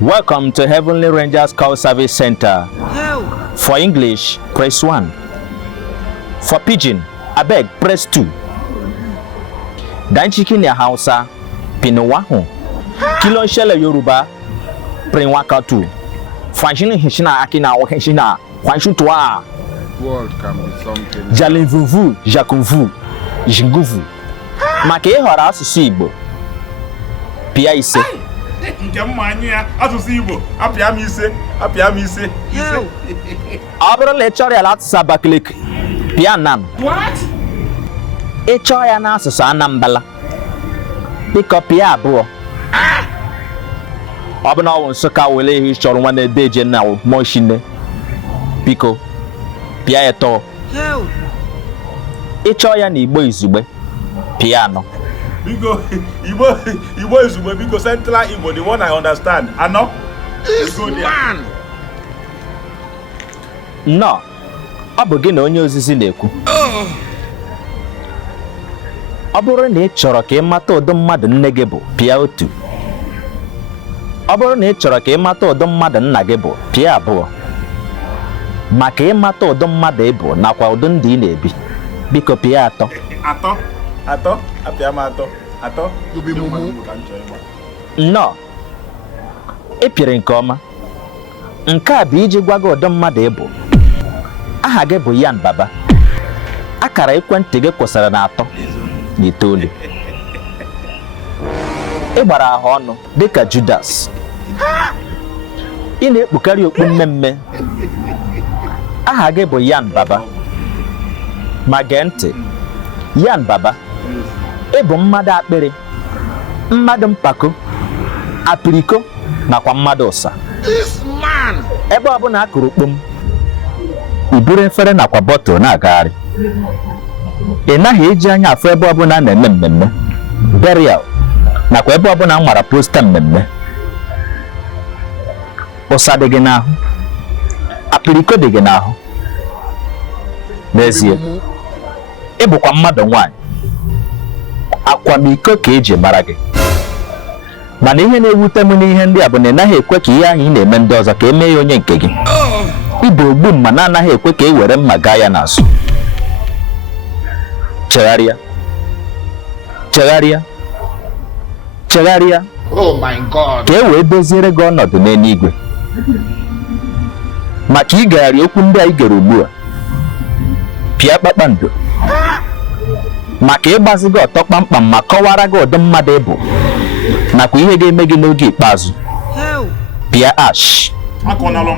Welcome to Heavenly Rangers Call Service Center. For English, press 1. For Pidgin, abeg, press 2. Dan chicken ya Hausa, pinowahu. Kilo shele Yoruba, prinwaka 2. Fanshini hishina akina wakishina, fanshutua. World can be something. Jalinvuvu, jakunvu, jinguvu. Make hora asụsụ Igbo. Pia ise. Nke mmanya asụsụ Igbo, apịa m ise. Ọ bụrụ na ị chọrọ ya n'asụsụ Abakaliki, pịa nam. What? Ị chọọ ya n'asụsụ Anambra, biko pịa abụọ. Ọ bụ na ọ bụ Nsụka wele ihe chọrọ nwa na-edeje na moshine, biko pịa ya tọọ. Ị chọọ ya n'Igbo izugbe, pịa anọ. Biko Igbo izugbe, biko Central Igbo, the one I understand. Ano? This man. No, ọ bụ gị na onye ozizi na-ekwu. Ọ bụrụ na ị chọrọ ka ị mata ụdị mmadụ nne gị bụ, pịa otu. Ọ bụrụ na ị chọrọ ka ị mata ụdị mmadụ nna gị bụ, pịa abụọ. Maka ịmata ụdị mmadụ ị bụ nakwa ụdị ndụ ị na-ebi, biko pịa atọ. Atọ, apịa m atọ. Nnọọ, ị pịrị nke ọma. Nke a bụ iji gwa gị ụdị mmadụ ị bụ. Aha gị bụ Yan Baba. Akara ekwentị gị kwụsịrị na 3 na 9. Ị gbara ahụ ọnụ dịka Judas. Ị na-ekpukarị okpu mmemme. Aha gị bụ Yan Baba. Ma gee ntị, Yan Baba, ị bụ mmadụ akpịrị, mmadụ mpako, apiriko nakwa mmadụ ụsa. This man. Ebe ọbụla akụrụ kpom, i buru efere nakwa bọtụlụ na-agagharị. Ị naghị eji anya afọ ebe ọbụla na-eme mmemme, burial, nakwa ebe ọbụla nwara posta mmemme. Ụsa dị gị n'ahụ, apiriko dị gị n'ahụ. N'ezie, ị bụkwa mmadụ nwanyị. Akwamiko ka eji mara gị. Mana ihe na-ewute m n'ihe ndị a bụ na ị naghị ekwe ka ihe ahụ ị na-eme ndị ọzọ ka e mee ya onye nke gị. Ị bụ ogbu mma na anaghị ekwe ka e were mma gaa ya n'azụ. Chegharịa. Oh my God. Ka e wee doziere gị ọnọdụ n'eluigwe. Maka ịgagharị okwu ndị a ị gere ugbu a, pịa kpakpando. Maka ịgbazi gị ọtọ kpamkpam ma kọwara gị ụdị mmadụ ị bụ nakwa ihe ga-eme gị n'oge ikpeazụ, pịa ash. Akọnalụ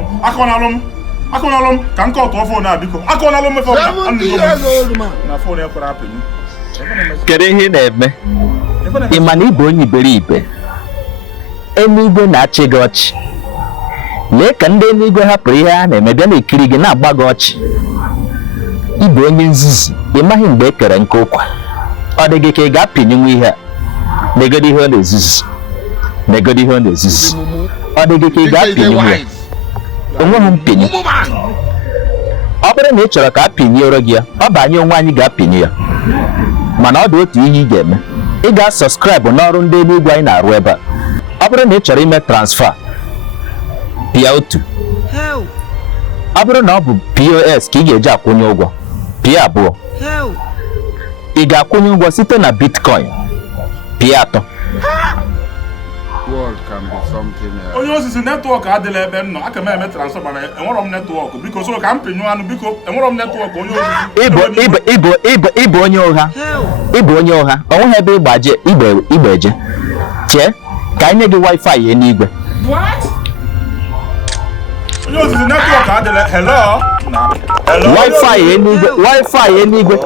m ka nke ọtụ ọfọ na biko. Akọnalụ m efe na fon ekwere apịnụ. Kedu ihe ị na-eme? Ị ma na ị bụ onye iberibe. Eluigwe na-achị gị ọchị. Lee ka ndị eluigwe hapụrụ ihe ha na-eme bịa na-ekiri gị na-agba gị ọchị. Ị bụ onye nzuzu, ị maghị mgbe e kere nke ụkwa. Ọ dị gị ka ị ga-apịnyenwu ihe a. Negodi ihe ọ na-ezuzu. Ọ dị gị ka ị ga-apịnyenwu ya. Onweghị mpịnye. Ọ bụrụ na ị chọrọ ka a pịnyere gị ya, ọ bụ anyị onwe anyị ga-apịnye ya. Mana ọ dị otu ihe ị ga-eme. Ị ga-asọskraịbụ n'ọrụ ndị eluigwe anyị na-arụ ebe a. Ọ bụrụ na ị chọrọ ime transfa, pịa otu. Ọ bụrụ na ọ bụ POS ka ị ga-eji akwụnye ụgwọ, pịa abụọ. Ị ga-akwụnye ụgwọ site na Bitcoin, pịa atọ. World can be something else. Onye osisi netwọk adịla ebe m nọ. Aka m eme transfer mana enwerọ m netwọk. Biko so ka m pịnyụ anụ, biko enwerọ m netwọk onye osisi. Ị bụ onye ụgha. O nweghị ebe igbe eje. Chee ka anyị nye gị wifi ya n'igwe. Onye osisi netwọk adịla. Hello. Wifi ya n'igwe.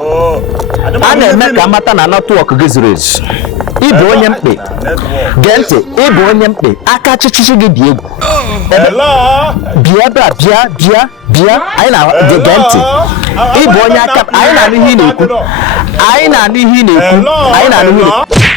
A na-eme ka amata na netwọk gị zuru ezu. Ị bụ onye mkpe. Gee ntị, ị bụ onye mkpe. Aka chịchịchị gị dị egwu. Bịa ebe a, bịa. Anyị na-gee ntị. Ị bụ onye aka. Anyị na-anụ ihe ị na-ekwu.